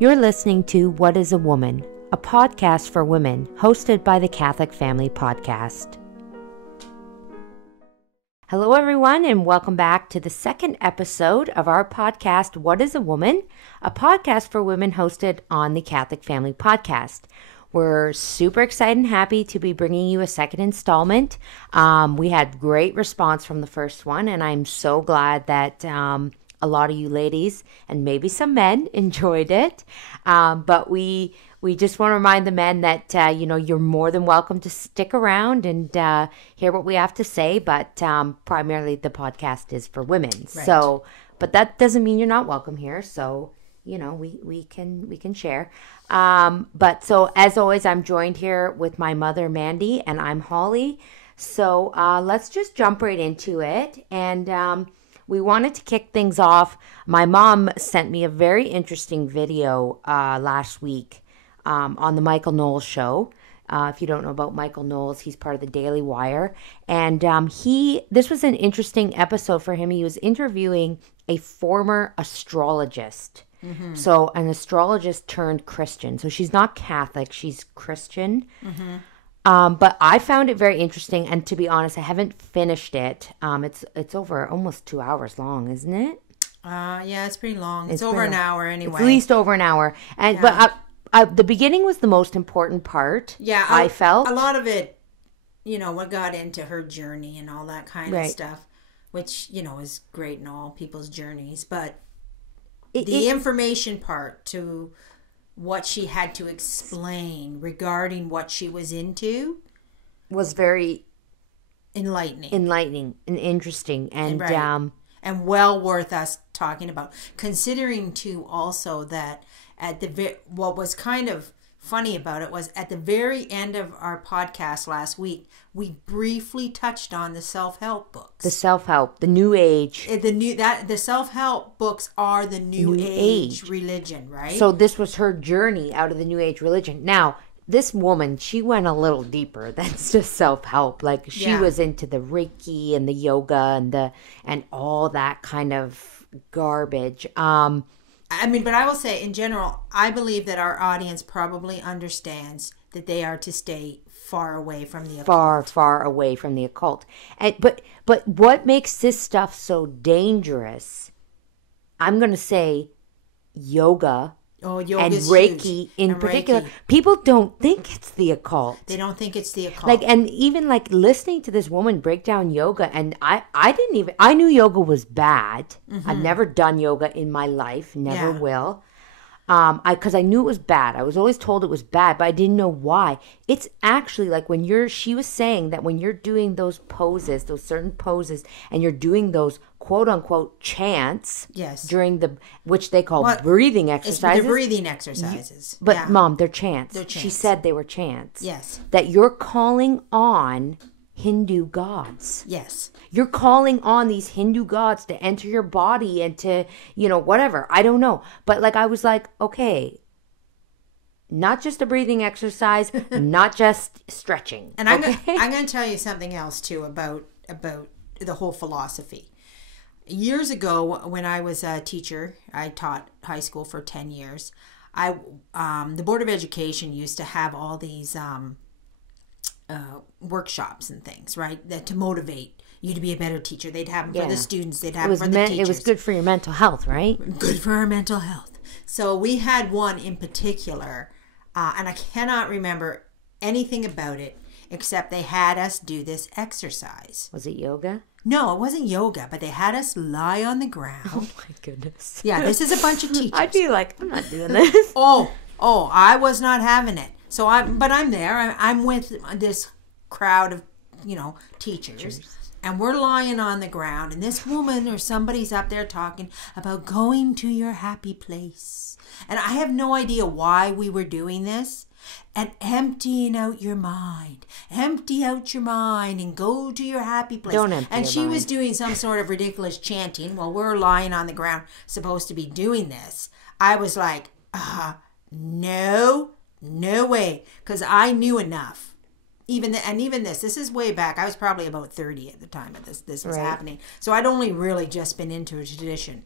You're listening to What is a Woman, a podcast for women hosted by the Catholic Family Podcast. Hello, everyone, and welcome back to the second episode of our podcast, What is a Woman, a podcast for women hosted on the Catholic Family Podcast. We're super excited and happy to be bringing you a second installment. We had great response from the first one, and I'm so glad that a lot of you ladies and maybe some men enjoyed it. But we just want to remind the men that, you're more than welcome to stick around and hear what we have to say. But primarily the podcast is for women. Right. So, but that doesn't mean you're not welcome here. So, we can share. But so as always, I'm joined here with my mother, Mandy, and I'm Holly. So let's just jump right into it. And we wanted to kick things off. My mom sent me a very interesting video last week on the Michael Knowles show. If you don't know about Michael Knowles, he's part of the Daily Wire. And this was an interesting episode for him. He was interviewing a former astrologist. Mm-hmm. So an astrologist turned Christian. So she's not Catholic, she's Christian. Mm-hmm. But I found it very interesting, and to be honest, I haven't finished it. It's over almost 2 hours long, isn't it? Yeah, it's pretty long. It's over an hour anyway. It's at least over an hour. And yeah. But the beginning was the most important part. Yeah, I felt a lot of it. What got into her journey and all that kind of stuff, which is great in all people's journeys, but the information part to what she had to explain regarding what she was into was very enlightening and interesting and and well worth us talking about, considering too also that what was kind of funny about it was at the very end of our podcast last week, we briefly touched on the self-help books. The New Age. The self-help books are the New Age religion, right? So this was her journey out of the New Age religion. Now, this woman, she went a little deeper than just self-help. Like she was into the Reiki and the yoga and all that kind of garbage. But I will say, in general, I believe that our audience probably understands that they are to stay far away from the occult. Far away from the occult. But what makes this stuff so dangerous? I'm going to say yoga. Oh, yoga and is Reiki huge. in particular. Reiki. People don't think it's the occult. They don't think it's the occult. And even listening to this woman break down yoga, and I knew yoga was bad. Mm-hmm. I've never done yoga in my life, never will. Because I knew it was bad. I was always told it was bad, but I didn't know why. It's actually like she was saying that when you're doing those poses, those certain poses, and you're doing those quote unquote chants, during which they call breathing exercises. They're breathing exercises. Mom, they're chants. She said they were chants. Yes. That you're calling on Hindu gods. Yes. You're calling on these Hindu gods to enter your body and to, whatever. I don't know. But I was like, okay, not just a breathing exercise, not just stretching. And I'm going to tell you something else too about the whole philosophy. Years ago, when I was a teacher, I taught high school for 10 years. The Board of Education used to have all these workshops and things, right, that to motivate you to be a better teacher. They'd have them for the students. They'd have them for the teachers. It was good for your mental health, right? Good for our mental health. So we had one in particular, and I cannot remember anything about it except they had us do this exercise. Was it yoga? No, it wasn't yoga, but they had us lie on the ground. Oh my goodness. Yeah, this is a bunch of teachers. I'd be like, I'm not doing this. Oh, I was not having it. So I'm there. I'm with this crowd of, teachers. And we're lying on the ground, and this woman or somebody's up there talking about going to your happy place. And I have no idea why we were doing this. And emptying out your mind. Empty out your mind and go to your happy place. Don't empty and your she mind. was doing some sort of ridiculous chanting while we're lying on the ground supposed to be doing this. I was like, no way. Because I knew enough. Even this is way back. I was probably about 30 at the time of this was happening. So I'd only really just been into a tradition.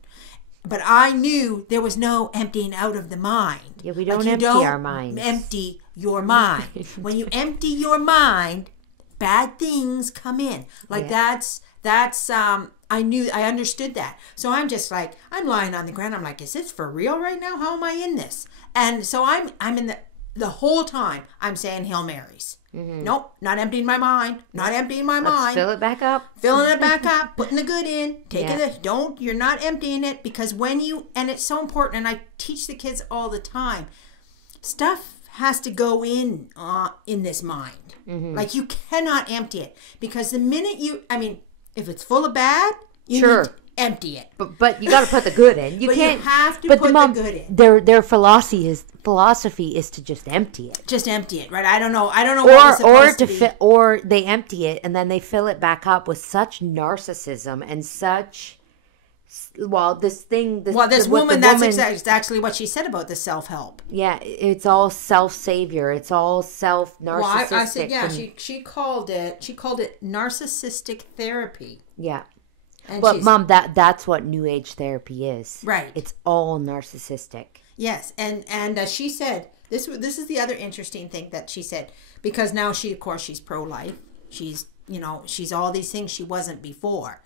but I knew there was no emptying out of the mind. Yeah, we don't empty our minds. Empty your mind. When you empty your mind, bad things come in. Like that's I understood that. So I'm just like, I'm lying on the ground. I'm like, is this for real right now? How am I in this? And so I'm in the whole time I'm saying Hail Marys. Nope, not emptying my mind. Not emptying my mind. Fill it back up. Filling it back up, putting the good in, taking it. You're not emptying it, because and it's so important, and I teach the kids all the time, stuff has to go in this mind. Like, you cannot empty it, because the minute if it's full of bad, you need to empty it. But you got to put the good in. You can't. You have to put the good in. Their philosophy is to just empty it. Just empty it, right? I don't know what it's supposed to be. Or they empty it and then they fill it back up with such narcissism and such. Well, this woman, that's actually what she said about the self-help. Yeah, it's all self-savior. It's all self-narcissistic. Well, I said, she called it narcissistic therapy. Yeah. And but Mom, that's what New Age therapy is. Right. It's all narcissistic. Yes, and she said this is the other interesting thing that she said, because now she's pro-life. She's all these things she wasn't before.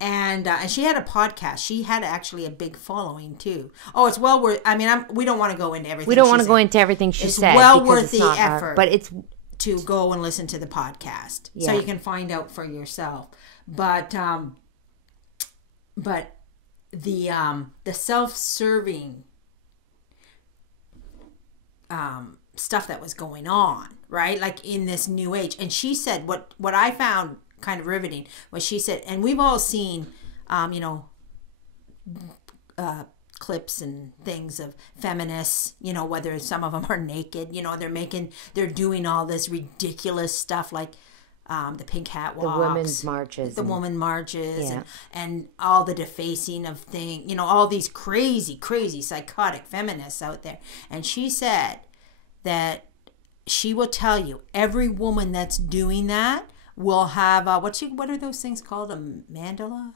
And she had a podcast. She had actually a big following too. Oh, it's well worth. I mean, we don't want to go into everything. We don't want to go into everything she said. It's well worth the effort. But it's to go and listen to the podcast, so you can find out for yourself. But the self-serving stuff that was going on, right? Like in this New Age, and she said what I found kind of riveting was, she said, and we've all seen clips and things of feminists, whether some of them are naked, they're doing all this ridiculous stuff, like the pink hat walks, the women marches, and all the defacing of things, all these crazy psychotic feminists out there. And she said that she will tell you, every woman that's doing that will have what are those things called? A mandala?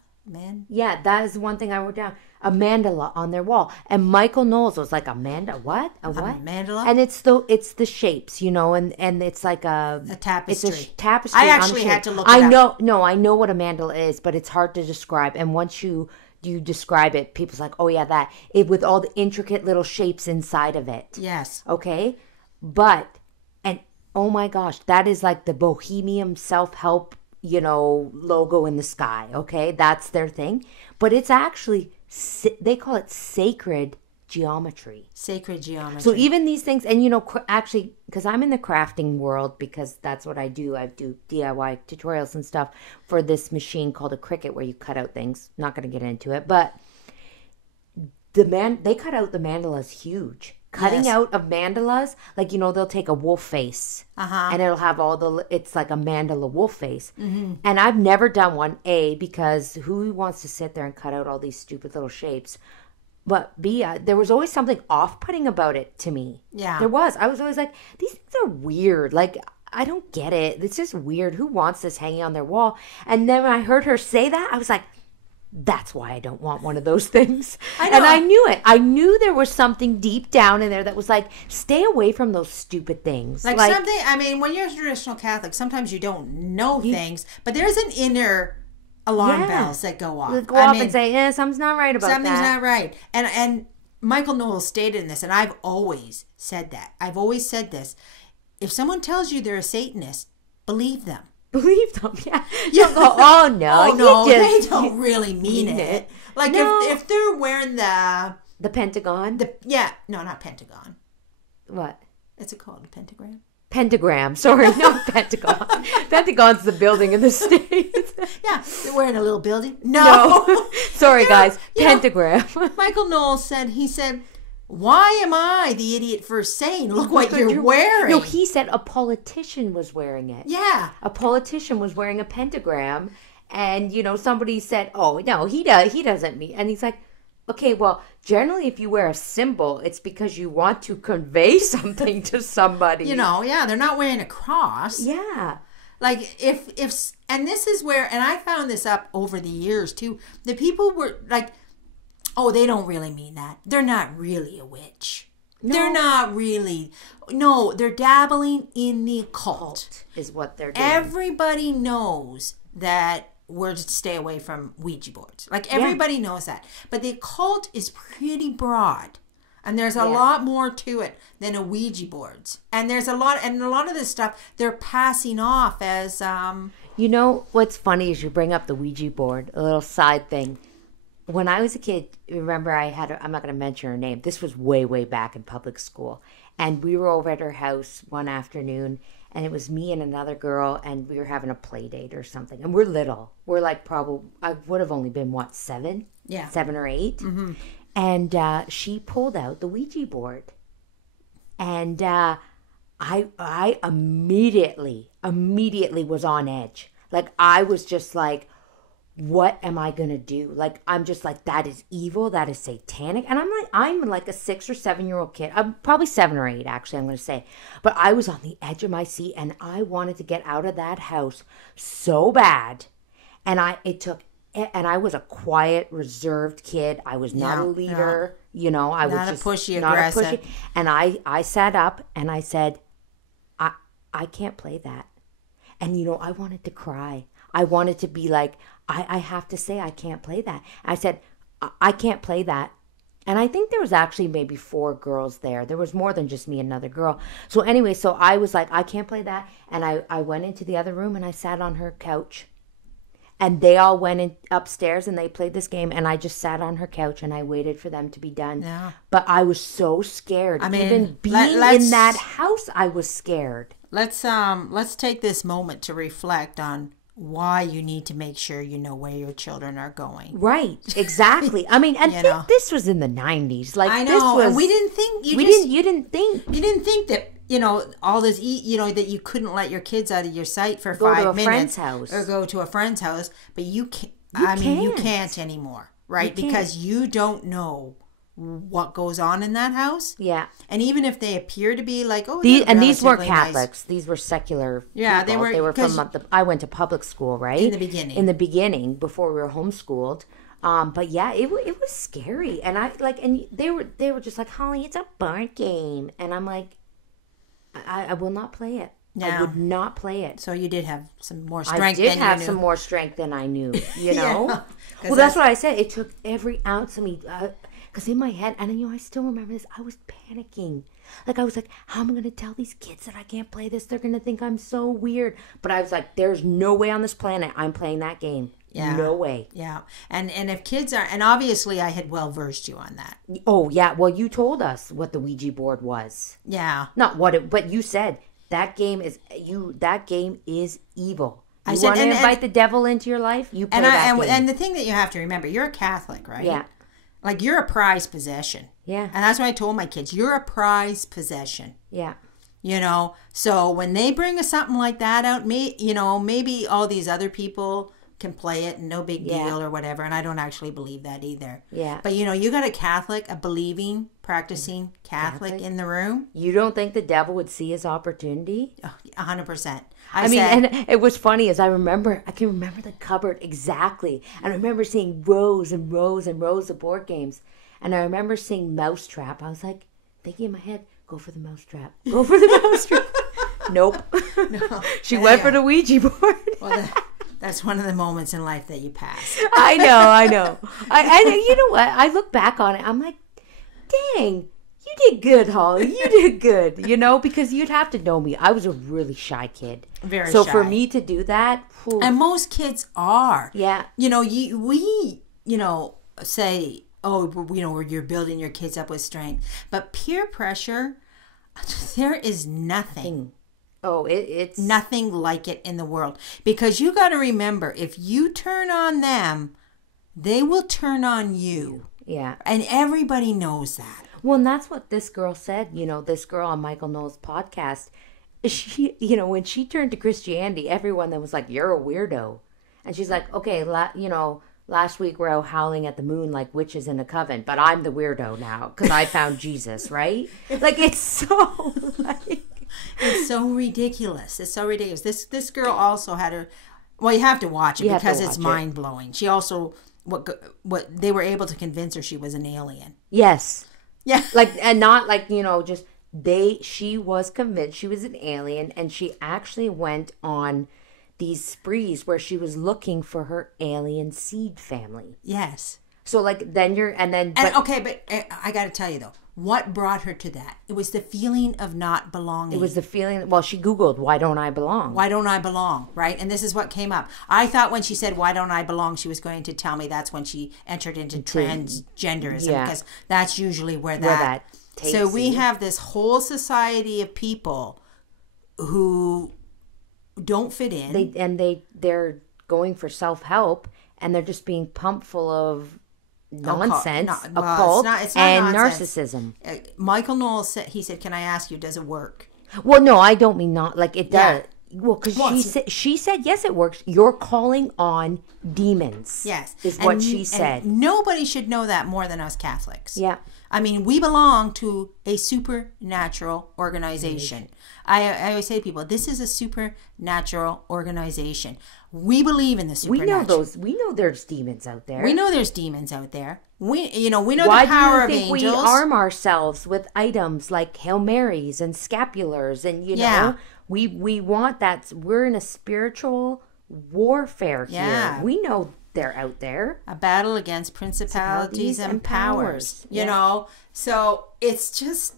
Yeah, that is one thing I wrote down. A mandala on their wall. And Michael Knowles was like, a what? A what? A mandala? And it's the shapes, and it's like a tapestry. It's a tapestry. I actually had to look it up. I know what a mandala is, but it's hard to describe. And once you describe it, people's like, oh yeah, with all the intricate little shapes inside of it. Yes. Okay? And oh my gosh, that is like the bohemian self-help, logo in the sky. Okay? That's their thing. But it's actually, they call it sacred geometry. Sacred geometry. So even these things, and actually, because I'm in the crafting world, because that's what I do. I do DIY tutorials and stuff for this machine called a Cricut, where you cut out things. Not going to get into it, but they cut out the mandalas huge. Cutting out of mandalas, like, they'll take a wolf face and it'll have it's like a mandala wolf face. Mm-hmm. And I've never done one, A, because who wants to sit there and cut out all these stupid little shapes? But B, there was always something off-putting about it to me. Yeah. There was. I was always like, these things are weird. Like, I don't get it. It's just weird. Who wants this hanging on their wall? And then when I heard her say that, I was like, that's why I don't want one of those things. I know. And I knew it. I knew there was something deep down in there that was like, stay away from those stupid things. Like something, I mean, when you're a traditional Catholic, sometimes you don't know things, but there's an inner alarm bells that go off. Go off and say, something's not right about something's not right. And Michael Knowles stated in this, and I've always said that. I've always said this. If someone tells you they're a Satanist, believe them. Believe them, yeah. You don't go, oh no, they don't really mean it. Like if they're wearing the Pentagon, no, not Pentagon. What? Is it called a pentagram? Pentagram. Sorry, not Pentagon. Pentagon's the building in the States. Yeah, they're wearing a little building. No. Sorry, guys. Pentagram. Michael Knowles said. Why am I the idiot for saying, look what you're wearing? No, he said a politician was wearing it. Yeah. A politician was wearing a pentagram. And, somebody said, oh, no, he doesn't mean. And he's like, okay, well, generally if you wear a symbol, it's because you want to convey something to somebody. They're not wearing a cross. Yeah. Like if, and this is where, and I found this up over the years too, the people were like, Oh, they don't really mean that. They're not really a witch. No. They're not really. No, they're dabbling in the occult. Is what they're doing. Everybody knows that we're to stay away from Ouija boards. Like, everybody knows that. But the occult is pretty broad. And there's a lot more to it than a Ouija boards. And there's a lot of this stuff they're passing off as You know what's funny is you bring up the Ouija board, a little side thing. When I was a kid, remember I'm not going to mention her name. This was way, way back in public school. And we were over at her house one afternoon, and it was me and another girl, and we were having a play date or something. And we're little. We're like probably, I would have only been, 7? Yeah. 7 or 8. Mm-hmm. And she pulled out the Ouija board. And I immediately was on edge. Like, I was just like, what am I going to do? Like, I'm just like, that is evil. That is satanic. And I'm like a 6 or 7-year-old kid. I'm probably 7 or 8, actually, I'm going to say. But I was on the edge of my seat, and I wanted to get out of that house so bad. And I was a quiet, reserved kid. I was not a leader. You know, I was just pushy, not aggressive. a pushy. And I sat up and I said, I can't play that. And, you know, I wanted to cry. I wanted to be like, I have to say I can't play that. I said, I can't play that. And I think there was actually maybe 4 girls there. There was more than just me and another girl. So anyway, so I was like, I can't play that. And I went into the other room and I sat on her couch. And they all went upstairs and they played this game. And I just sat on her couch and I waited for them to be done. Yeah. But I was so scared. I mean, even being in that house, I was scared. Let's take this moment to reflect on why you need to make sure you know where your children are going. Right, exactly. I mean, and this was in the 90s. Like, I know, this was, and we didn't think you didn't think that, you know, all this, you know, that you couldn't let your kids out of your sight for go 5 to a minutes friend's house or go to a friend's house, but you can't. You can't anymore, right? Because you don't know what goes on in that house. Yeah. And even if they appear to be like, these were Catholics. These were secular Yeah, people. They were from I went to public school, right? In the beginning, before we were homeschooled. But yeah, it was scary. And they were just like, Holly, it's a board game. And I'm like, I will not play it. I would not play it. So you did have some more strength. I did have some more strength than I knew, you know? Yeah, well, that's what I said. It took every ounce of me. Because in my head, and you know, I still remember this, I was panicking. Like, I was like, how am I going to tell these kids that I can't play this? They're going to think I'm so weird. But I was like, there's no way on this planet I'm playing that game. Yeah. No way. Yeah. And if kids are, and obviously I had well versed you on that. Oh, yeah. Well, you told us what the Ouija board was. Yeah. Not what it, but you said that game is evil. You want to invite the devil into your life? You play that game. And the thing that you have to remember, you're a Catholic, right? Yeah. Like, you're a prized possession. Yeah. And that's what I told my kids. You're a prized possession. Yeah. You know, so when they bring something like that out, maybe all these other people can play it and no big deal or whatever. And I don't actually believe that either. Yeah. But, you got a Catholic, a believing, practicing Catholic in the room. You don't think the devil would see his opportunity? 100%. And it was funny as I can remember the cupboard exactly. And I remember seeing rows and rows and rows of board games. And I remember seeing Mousetrap. I was like, thinking in my head, go for the Mousetrap. Go for the Mousetrap. Nope. No. She went for the Ouija board. Well, that's one of the moments in life that you pass. I know. I you know what? I look back on it. I'm like, dang. You did good, Holly. You did good, because you'd have to know me. I was a really shy kid. Very so shy. For me to do that. Whew. And most kids are. Yeah. We say, you're building your kids up with strength. But peer pressure, there is nothing. Oh, it's nothing like it in the world. Because you got to remember, if you turn on them, they will turn on you. Yeah. And everybody knows that. Well, and that's what this girl said, this girl on Michael Knowles' podcast. She, when she turned to Christianity, everyone that was like, you're a weirdo. And she's like, okay, last week we're out howling at the moon like witches in a coven, but I'm the weirdo now because I found Jesus, right? Like, it's so, It's so ridiculous. It's so ridiculous. This girl also had her, well, you have to watch it because it's mind-blowing. She also what they were able to convince her she was an alien. Yes. Yeah. Like, and not like, just she was convinced she was an alien, and she actually went on these sprees where she was looking for her alien seed family. Yes. So like then but I got to tell you though, what brought her to that? It was the feeling of not belonging. It was the feeling. Well, she Googled, "Why don't I belong?" Why don't I belong? Right, and this is what came up. I thought when she said, "Why don't I belong?" she was going to tell me that's when she entered into transgenderism, because that's usually where that takes so we have this whole society of people who don't fit in. They're going for self-help, and they're just being pumped full of nonsense, occult, and narcissism. Michael Knowles said, "Can I ask you, does it work?" Well, no, I don't mean not like it does. Well, because she said yes, it works. You're calling on demons. Yes, is what she said. And nobody should know that more than us Catholics. Yeah. I mean, we belong to a supernatural organization. I always say to people, this is a supernatural organization. We believe in the supernatural. We know there's demons out there. We know there's demons out there. We know Why the power of do you think angels. We arm ourselves with items like Hail Marys and scapulars, and know we want that. We're in a spiritual warfare here. Yeah. We know they're out there. A battle against principalities and powers. You know, so it's just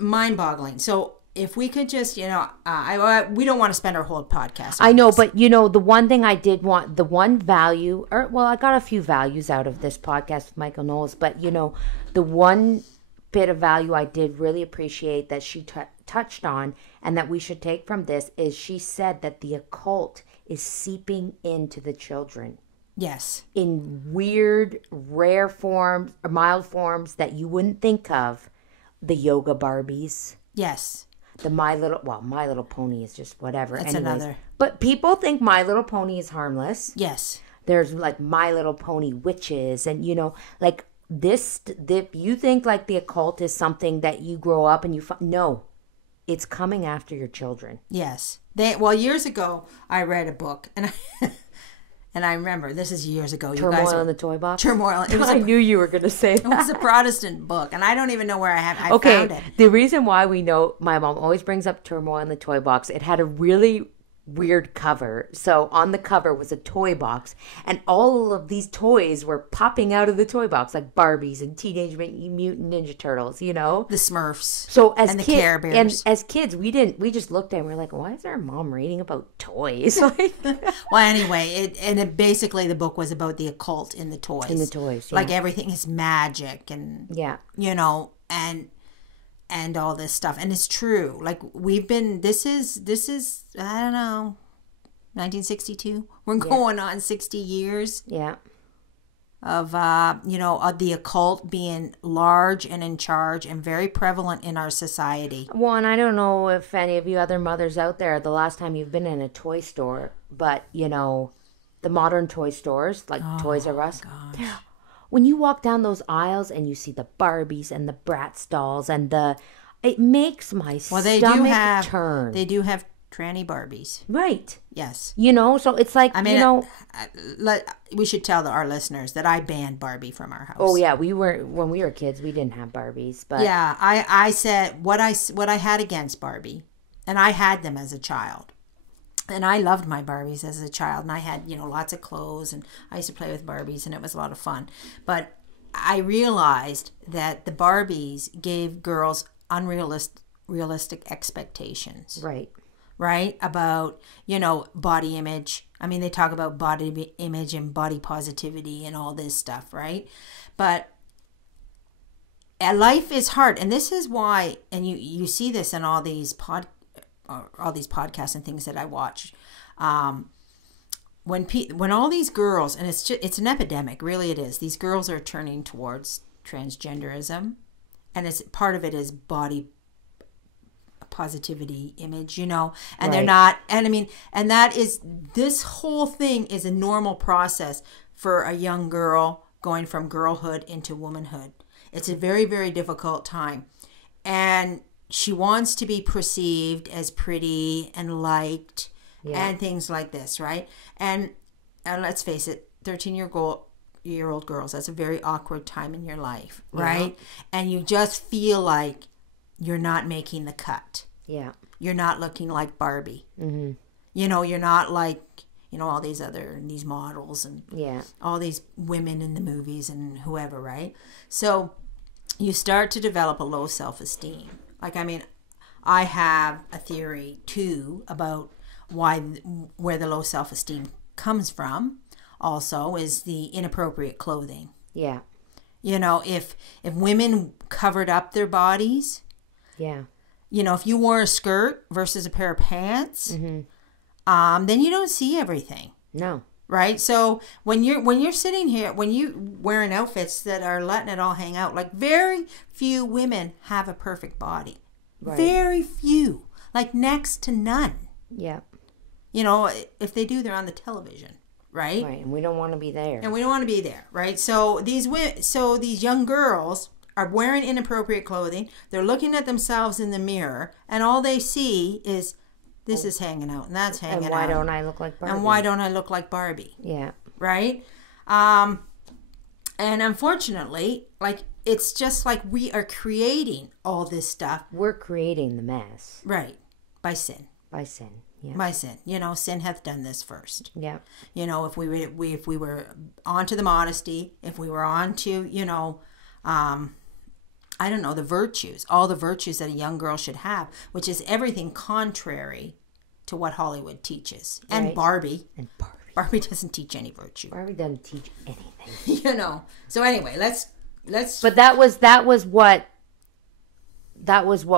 mind-boggling. So if we could just, we don't want to spend our whole podcast on I know, this. but the one thing I did want, the one value, I got a few values out of this podcast with Michael Knowles, but the one bit of value I did really appreciate that she touched on, and that we should take from this, is she said that the occult is seeping into the children. Yes. In weird, rare forms, or mild forms that you wouldn't think of. The yoga Barbies. Yes. The My Little Pony is just whatever. That's another. But people think My Little Pony is harmless. Yes. There's like My Little Pony witches, and like this. If you think like the occult is something that you grow up and no, it's coming after your children. Yes. Years ago I read a book, and I remember, this is years ago. Turmoil in the Toy Box? Turmoil. I knew you were going to say that. It was a Protestant book, and I don't even know where I found it. The reason why we know, my mom always brings up Turmoil in the Toy Box. It had a really weird cover. So on the cover was a toy box, and all of these toys were popping out of the toy box, like Barbies and Teenage Mutant Ninja Turtles, The Smurfs. So and the Care Bears. And as kids, we just looked at it and we were like, why is our mom reading about toys? Well, anyway, basically the book was about the occult in the toys. In the toys, yeah. Like everything is magic and, and all this stuff. And it's true. Like this is, I don't know, 1962. We're going on 60 years. Yeah. Of the occult being large and in charge and very prevalent in our society. Well, and I don't know if any of you other mothers out there, the last time you've been in a toy store, but the modern toy stores like Toys R Us. When you walk down those aisles and you see the Barbies and the Bratz dolls and it makes my stomach turn. They do have tranny Barbies. Right. Yes. So it's like, we should tell our listeners that I banned Barbie from our house. Oh yeah, when we were kids, we didn't have Barbies, but yeah, I said what I had against Barbie, and I had them as a child. And I loved my Barbies as a child, and I had, lots of clothes, and I used to play with Barbies, and it was a lot of fun. But I realized that the Barbies gave girls unrealistic expectations. Right? About, body image. I mean, they talk about body image and body positivity and all this stuff, right? But life is hard. And this is why, and you see this in all these podcasts and things that I watch. When all these girls, and it's an epidemic, really it is. These girls are turning towards transgenderism, and part of it is body positivity image, and they're not, and I mean, and this whole thing is a normal process for a young girl going from girlhood into womanhood. It's a very, very difficult time, and she wants to be perceived as pretty and liked and things like this, right? And and let's face it, 13-year-old girls, that's a very awkward time in your life, right? And you just feel like you're not making the cut. Yeah. You're not looking like Barbie. Mm-hmm. You know, you're not like, you know, all these models and all these women in the movies and whoever, right? So you start to develop a low self-esteem. Like, I mean, I have a theory too about where the low self-esteem comes from. Also, is the inappropriate clothing. Yeah. You know, if women covered up their bodies, yeah, you know, if you wore a skirt versus a pair of pants, then you don't see everything. No. Right? So when you're sitting here, when you wearing outfits that are letting it all hang out, like, very few women have a perfect body. Right. Very few. Like, next to none. Yeah. You know, if they do, they're on the television. Right? Right, and we don't want to be there. And we don't want to be there, right? So these young girls are wearing inappropriate clothing. They're looking at themselves in the mirror, and all they see is this is hanging out, and that's hanging out. And why don't I look like Barbie? And why don't I look like Barbie? Yeah. Right? And unfortunately, like, it's just like we are creating all this stuff. We're creating the mess. Right. By sin. By sin. Yeah. My sin, you know, sin hath done this first. Yeah. You know, if we were onto the modesty, if we were onto, you know, I don't know, the virtues, all the virtues that a young girl should have, which is everything contrary to what Hollywood teaches. And right. Barbie. And Barbie. Barbie doesn't teach any virtue. Barbie doesn't teach anything. You know. So anyway, let's. But that was what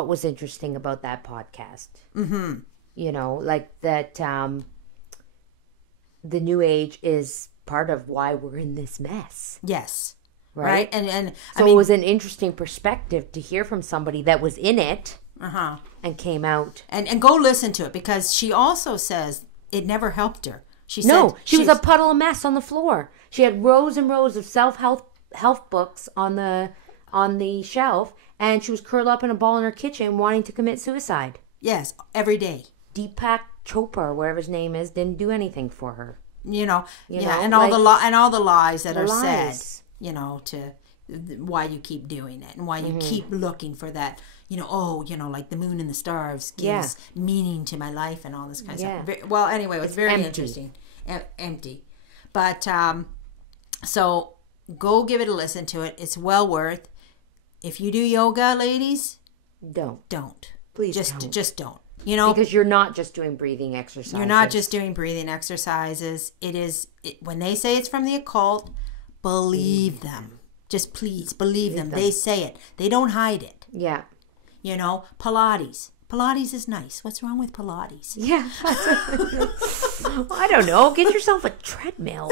was interesting about that podcast. Mm-hmm. You know, like that the new age is part of why we're in this mess. Yes. Right? And so it was an interesting perspective to hear from somebody that was in it and came out. And go listen to it, because she also says it never helped her. She was a puddle of mess on the floor. She had rows and rows of self-help books on the shelf, and she was curled up in a ball in her kitchen wanting to commit suicide. Yes, every day. Deepak Chopra, or whatever his name is, didn't do anything for her. You know, and all the lies that are said, you know, to why you keep doing it and why you keep looking for that, you know, like the moon and the stars gives meaning to my life and all this kind of stuff. Well, anyway, it was very empty. interesting. Empty. But, so go give it a listen to it. It's well worth. If you do yoga, ladies, don't. Please just don't. You know, because you're not just doing breathing exercises. You're not just doing breathing exercises. When they say it's from the occult, believe them. Just please believe them. They say it. They don't hide it. Yeah. You know, Pilates. Pilates is nice. What's wrong with Pilates? Yeah. I don't know. Get yourself a treadmill.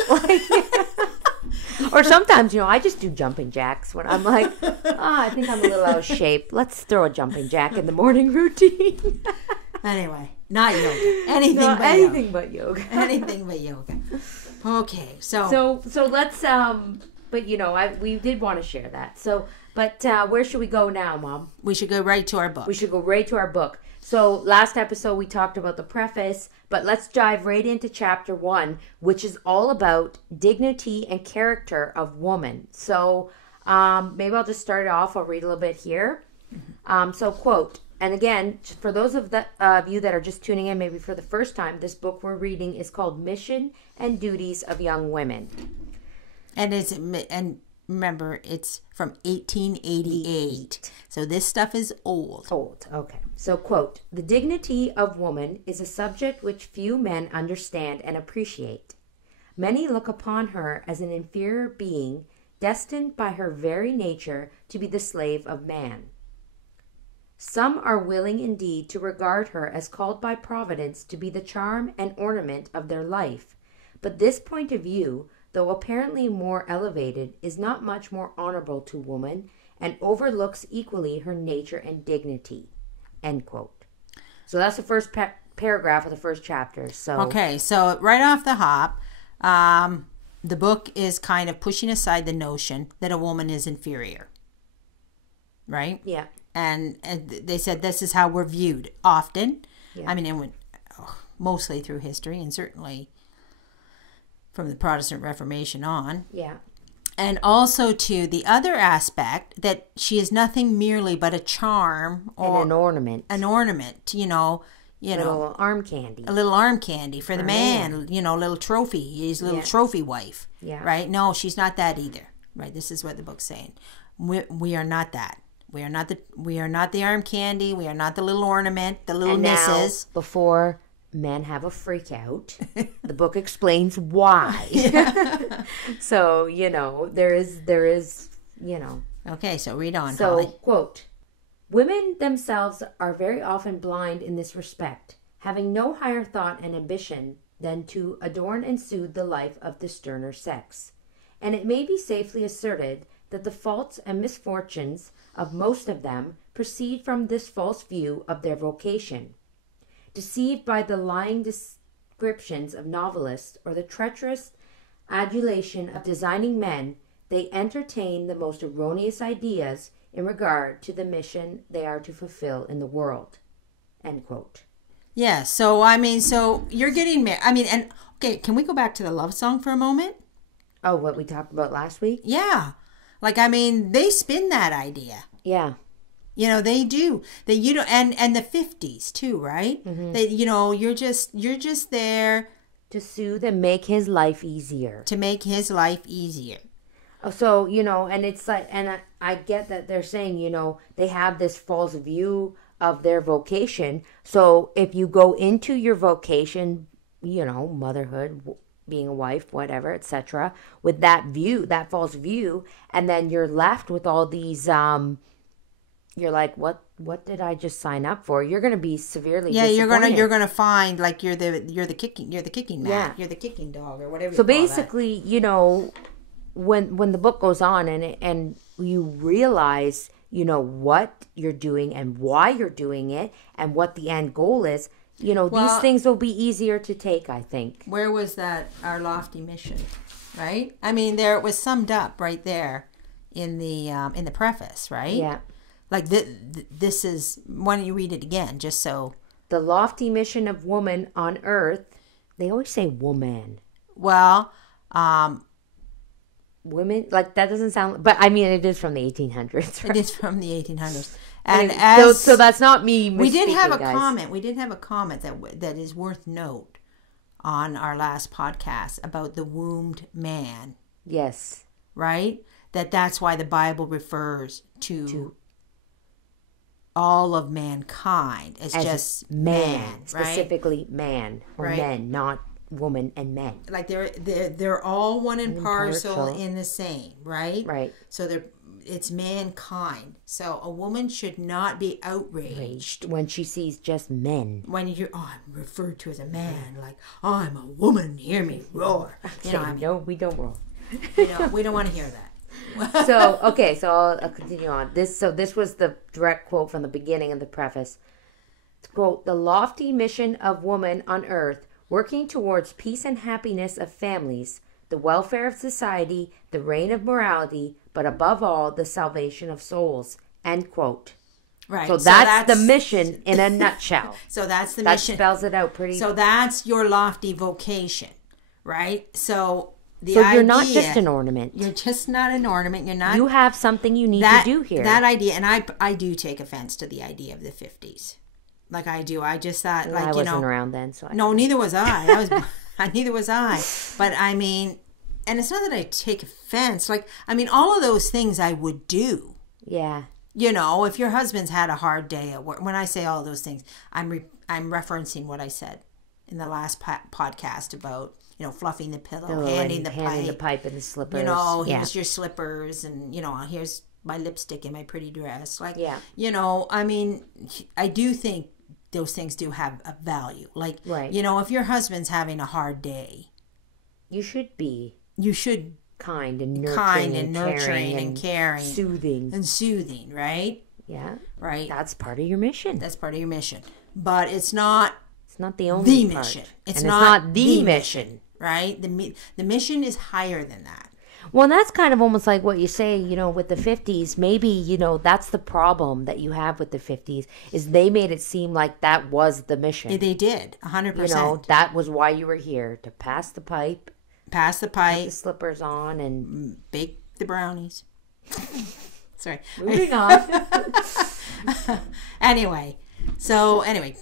Or sometimes, you know, I just do jumping jacks when I'm like, I think I'm a little out of shape. Let's throw a jumping jack in the morning routine. Anyway, not yoga. Anything but yoga. Anything but yoga. Okay, so let's but you know, we did want to share that. So, but where should we go now, Mom? We should go right to our book. So last episode we talked about the preface, but let's dive right into chapter 1, which is all about dignity and character of woman. So maybe I'll just start it off. I'll read a little bit here. So quote, and again, for those of you that are just tuning in maybe for the first time, this book we're reading is called Mission and Duties of Young Women. And remember, it's from 1888. So this stuff is old. Okay. So, quote, the dignity of woman is a subject which few men understand and appreciate. Many look upon her as an inferior being, destined by her very nature to be the slave of man. Some are willing indeed to regard her as called by Providence to be the charm and ornament of their life. But this point of view, though apparently more elevated, is not much more honorable to woman, and overlooks equally her nature and dignity. End quote. So that's the first paragraph of the first chapter. Okay, so right off the hop, the book is kind of pushing aside the notion that a woman is inferior. Right? Yeah. And they said this is how we're viewed often. Yeah. I mean, it went mostly through history, and certainly from the Protestant Reformation on. Yeah. And also, to the other aspect, that she is nothing merely but a charm or And an ornament. an ornament, Little arm candy. a little arm candy for the man, a little trophy, his little trophy wife, Yeah. right? No, she's not that either, right? This is what the book's saying. We are not that. We are not the arm candy. We are not the little ornament, the little And misses. now, before men have a freak out, the book explains why. So, there is. Okay, so read on, So, Holly. quote, women themselves are very often blind in this respect, having no higher thought and ambition than to adorn and soothe the life of the sterner sex. And it may be safely asserted that the faults and misfortunes of most of them proceed from this false view of their vocation. Deceived by the lying descriptions of novelists or the treacherous adulation of designing men, they entertain the most erroneous ideas in regard to the mission they are to fulfill in the world. End quote. Yeah, so you're getting married. And okay, can we go back to the love song for a moment? Oh, what we talked about last week? Yeah. They spin that idea. Yeah. They do. And the 50s too, right? Mm-hmm. You're just there To soothe and make his life easier. to make his life easier. So, and it's like, and I get that they're saying, they have this false view of their vocation. So if you go into your vocation, motherhood, being a wife, whatever, etc., with that view, that false view, and then you're left with all these, you're like, what did I just sign up for? You're going to be severely disappointed. you're gonna find like you're the kicking mat, Yeah. you're the kicking dog or whatever. So you call that. basically, when the book goes on and you realize, what you're doing and why you're doing it and what the end goal is, these things will be easier to take, I think. Where was that, our lofty mission, right? There it was summed up right there in the preface, right? Yeah. Like this is, why don't you read it again, just so. The lofty mission of woman on earth. They always say woman. Well, Women, like that doesn't sound, but it is from the 1800s. Right? it is from the 1800s. And And so that's not me. we did have a guys. comment. We did have a comment that is worth note on our last podcast about the wombed man, Yes. right? That's why the Bible refers to all of mankind as just man, right? Specifically man or Right. men, not woman and men. Like they're all one and parcel parcel. in the same, right? Right. So it's mankind. So a woman should not be outraged When she sees just men. when I'm referred to as a man, like, I'm a woman, hear me roar. No, we don't roll. We don't want to hear that. So I'll continue on. This was the direct quote from the beginning of the preface. Quote, the lofty mission of woman on earth, working towards peace and happiness of families, the welfare of society, the reign of morality, but above all, the salvation of souls. End quote. Right. So that's the mission in a nutshell. So that's the That mission. spells it out pretty. So that's your lofty vocation, right? So you're not just an ornament. You're just not an ornament. You're not. You have something you need to do here. That idea, and I do take offense to the idea of the 50s. Like I do. I just thought, I wasn't around then, so No, neither was I. Neither was I. But and it's not that I take offense. Like, all of those things I would do. Yeah. If your husband's had a hard day at work, when I say all of those things, I'm referencing what I said in the last podcast about, fluffing the pillow, handing the pipe and the slippers. Here's your slippers, and here's my lipstick and my pretty dress. Like, Yeah. I do think those things do have a value. Like, Right. If your husband's having a hard day, You should be you should kind and nurturing and caring soothing. and soothing, right? Yeah. Right. That's part of your mission. That's part of your mission. But it's not It's not the only the part. mission. It's not the mission. Right? The mission is higher than that. Well, that's kind of almost like what you say, with the 50s. Maybe, that's the problem that you have with the 50s, is they made it seem like that was the mission. They did, 100%. That was why you were here, to pass the pipe. pass the The pipe, slippers on and bake the brownies. Sorry. moving on. Anyway,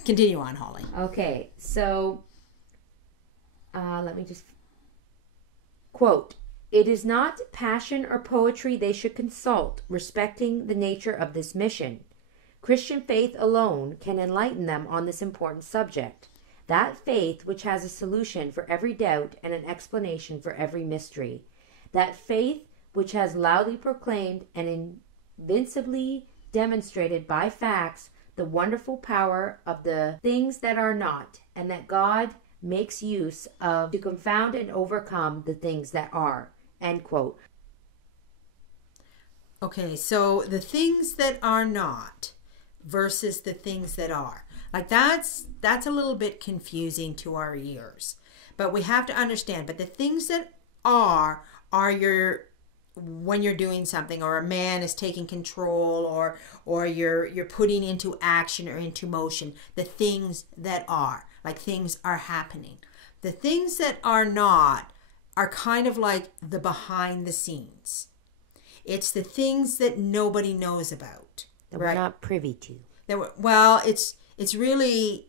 continue on, Holly. Okay, so let me just quote. It is not passion or poetry they should consult, respecting the nature of this mission. Christian faith alone can enlighten them on this important subject. That faith which has a solution for every doubt and an explanation for every mystery. That faith which has loudly proclaimed and invincibly demonstrated by facts the wonderful power of the things that are not, and that God makes use of to confound and overcome the things that are. End quote. Okay, so the things that are not versus the things that are. Like that's a little bit confusing to our ears. But we have to understand, but the things that are your when you're doing something, or a man is taking control, or you're putting into action or into motion, the things that are, like things are happening. The things that are not are kind of like the behind the scenes. It's the things that nobody knows about, That we're not privy to. It's really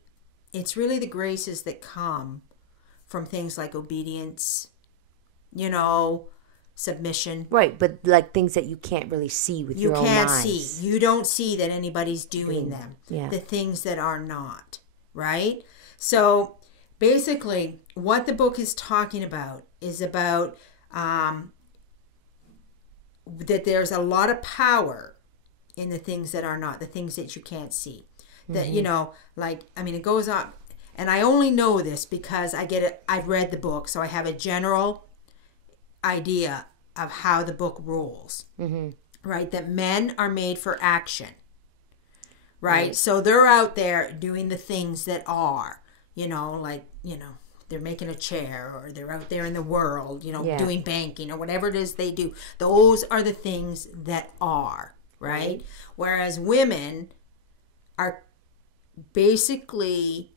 the graces that come from things like obedience, submission. Right, but like things that you can't really see with your own eyes. You can't see. You don't see that anybody's doing them. Yeah. The things that are not, right? So basically what the book is talking about is about that there's a lot of power in the things that are not, the things that you can't see. That, it goes on. And I only know this because I've read the book, so I have a general idea of how the book rolls. Mm-hmm. Right? That men are made for action. Right? So they're out there doing the things that are, they're making a chair, or they're out there in the world, doing banking or whatever it is they do. Those are the things that are, right? Whereas women are basically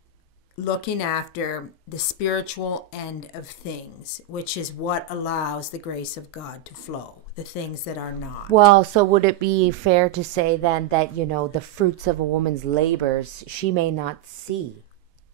looking after the spiritual end of things, which is what allows the grace of God to flow, the things that are not. Well, so would it be fair to say then that, the fruits of a woman's labors, she may not see?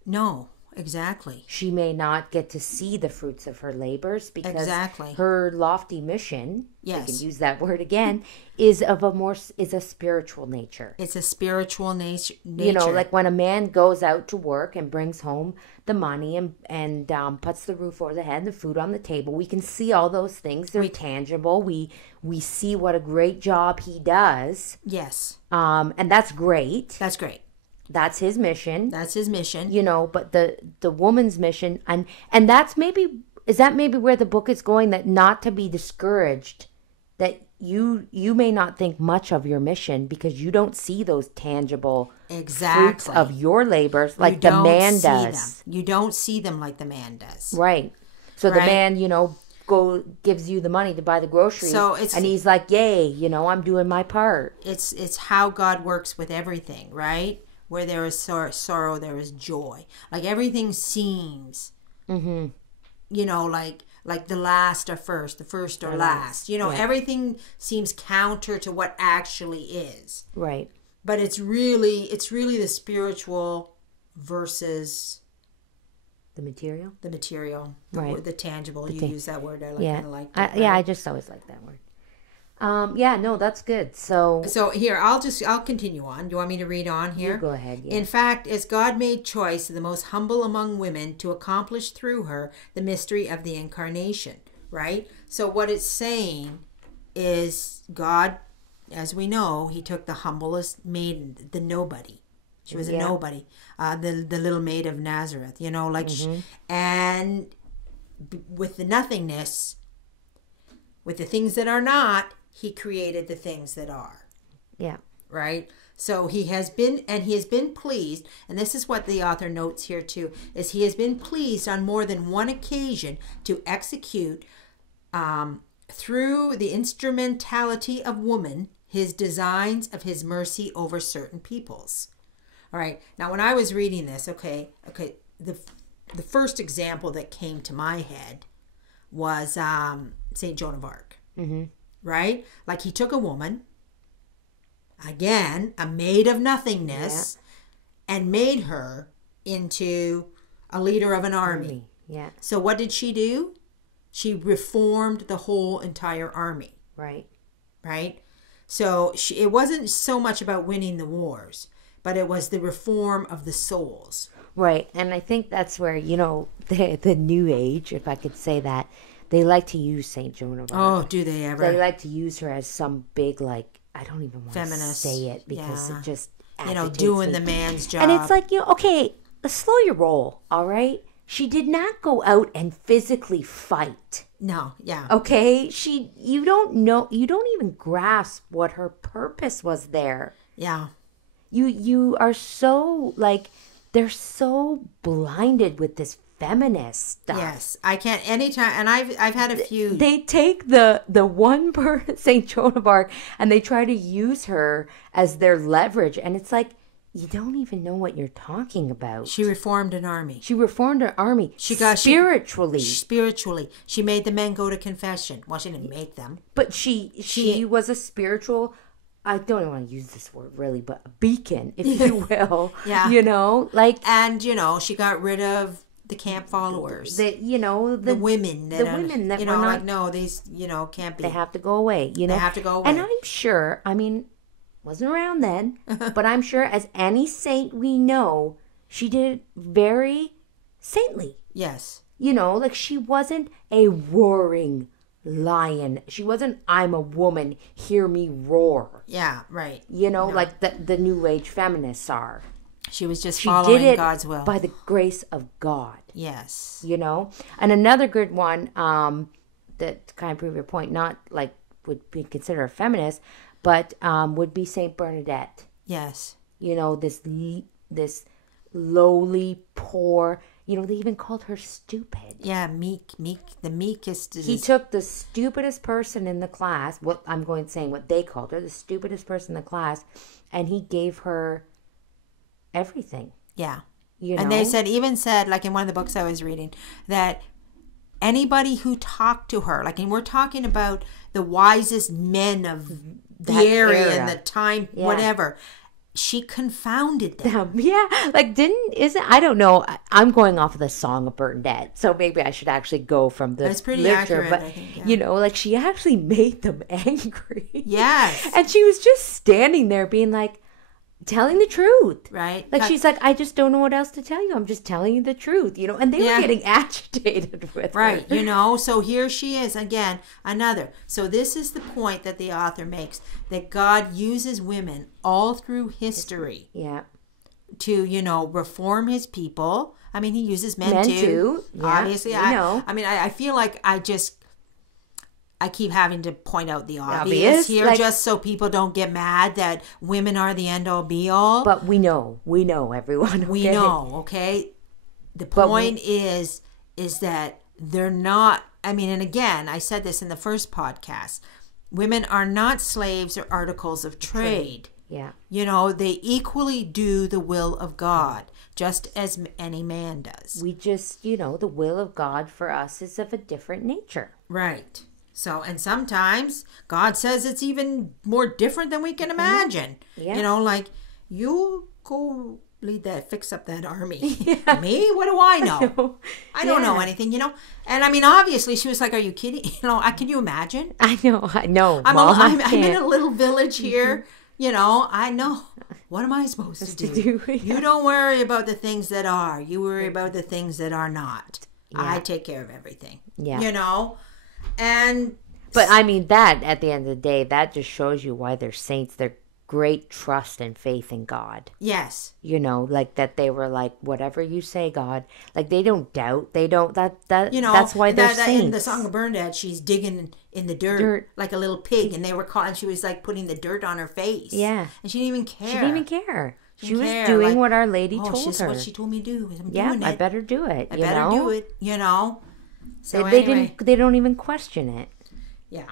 No, exactly. She may not get to see the fruits of her labors because exactly. her lofty mission, yes, I can use that word again, is a spiritual nature. It's a spiritual nature. Like when a man goes out to work and brings home the money and puts the roof over the head and the food on the table, we can see all those things. They're tangible. We see what a great job he does. Yes. And that's great. That's great. That's his mission. That's his mission. But the woman's mission, and that's maybe where the book is going, that not to be discouraged, that you may not think much of your mission because you don't see those tangible fruits of your labors like the man does. You don't see them like the man does. Right. So the man, gives you the money to buy the groceries, and he's like, "Yay, I'm doing my part." It's how God works with everything, right? Where there is sorrow, there is joy. Like everything seems, like the last are first, the first are last. Everything seems counter to what actually is. Right. But it's really the spiritual versus the material. The material, right? The tangible. You use that word. I kind of like that. I just always like that word. No, that's good. So here, I'll continue on. Do you want me to read on here? You go ahead. Yeah. In fact, as God made choice of the most humble among women to accomplish through her the mystery of the incarnation, right? So what it's saying is God, as we know, he took the humblest maiden, the nobody. She was a nobody, the little maid of Nazareth, and with the nothingness, with the things that are not, he created the things that are. Yeah. Right? So he has been pleased, and this is what the author notes here too, is he has been pleased on more than one occasion to execute through the instrumentality of woman his designs of his mercy over certain peoples. All right. Now when I was reading this, the first example that came to my head was Saint Joan of Arc. Mm-hmm. Right? Like he took a woman, again, a maid of nothingness, and made her into a leader of an army. Yeah. So what did she do? She reformed the whole entire army. Right. Right? So it wasn't so much about winning the wars, but it was the reform of the souls. Right. And I think that's where, the New Age, if I could say that, they like to use St. Joan of Arc. Oh, do they ever? They like to use her as some big, I don't even want feminist. To say it because it just doing me. The man's job. And it's like, okay, let's slow your roll, all right? She did not go out and physically fight. No, yeah. Okay? You don't even grasp what her purpose was there. Yeah. You are so, they're so blinded with this feminist stuff. Yes, I can't anytime, and I've had a few. They take the one person, Saint Joan of Arc, and they try to use her as their leverage, and it's like you don't even know what you're talking about. She reformed an army. She reformed her army. Spiritually, she made the men go to confession. Well, she didn't make them, but she was a spiritual. I don't want to use this word really, but a beacon, if you will. Yeah, and she got rid of the camp followers. The women that no, these can't be. They have to go away. They have to go away. And I'm sure. I mean, wasn't around then, but I'm sure as any saint we know, she did it very saintly. Yes. She wasn't a roaring lion. She wasn't, I'm a woman, hear me roar. Yeah, right. Like the New Age feminists are. She was just following did it God's will. By the grace of God. Yes. And another good one, that kind of prove your point, not would be considered a feminist, but would be Saint Bernadette. Yes. This lowly, poor, they even called her stupid. Yeah, meek, the meekest. He took the stupidest person in the class, what they called her, the stupidest person in the class, and he gave her everything. Yeah. And they even said, like in one of the books I was reading, that anybody who talked to her, and we're talking about the wisest men of the area and the time, whatever, she confounded them. Yeah. I don't know. I'm going off of the Song of Bernadette, so maybe I should actually go from the That's pretty literature. Accurate, but, I think, she actually made them angry. Yes. And she was just standing there being telling the truth. Right. She's like, I just don't know what else to tell you. I'm just telling you the truth, and they were getting agitated with her. Right. So here she is again, another. So this is the point that the author makes, that God uses women all through history. Yeah. To, reform his people. I mean, he uses men too. Yeah, obviously. I feel like I keep having to point out the obvious here, just so people don't get mad that women are the end all be all. But we know everyone. Okay? We know, okay? The point is that they're not, and again, I said this in the first podcast, women are not slaves or articles of trade. Yeah. They equally do the will of God, just as any man does. We just, the will of God for us is of a different nature. Right. So, and sometimes God says it's even more different than we can imagine. Yeah. You go fix up that army. Yeah. Me? What do I know? I don't know anything, And obviously she was like, are you kidding? Can you imagine? I know. I'm in a little village here. I know. What am I supposed to do? Yeah. You don't worry about the things that are. You worry about the things that are not. Yeah. I take care of everything. Yeah. But that at the end of the day, that just shows you why they're saints. They're great trust and faith in God. Yes. That they were whatever you say, God. They don't doubt. They don't, that's why they're saints. In the Song of Bernadette, she's digging in the dirt like a little pig, and they were caught, and she was putting the dirt on her face. Yeah. And she didn't even care. She didn't even care. She was doing what Our Lady told her. What she told me to do. I'm doing it. I better do it. I better do it. So they don't even question it. Yeah.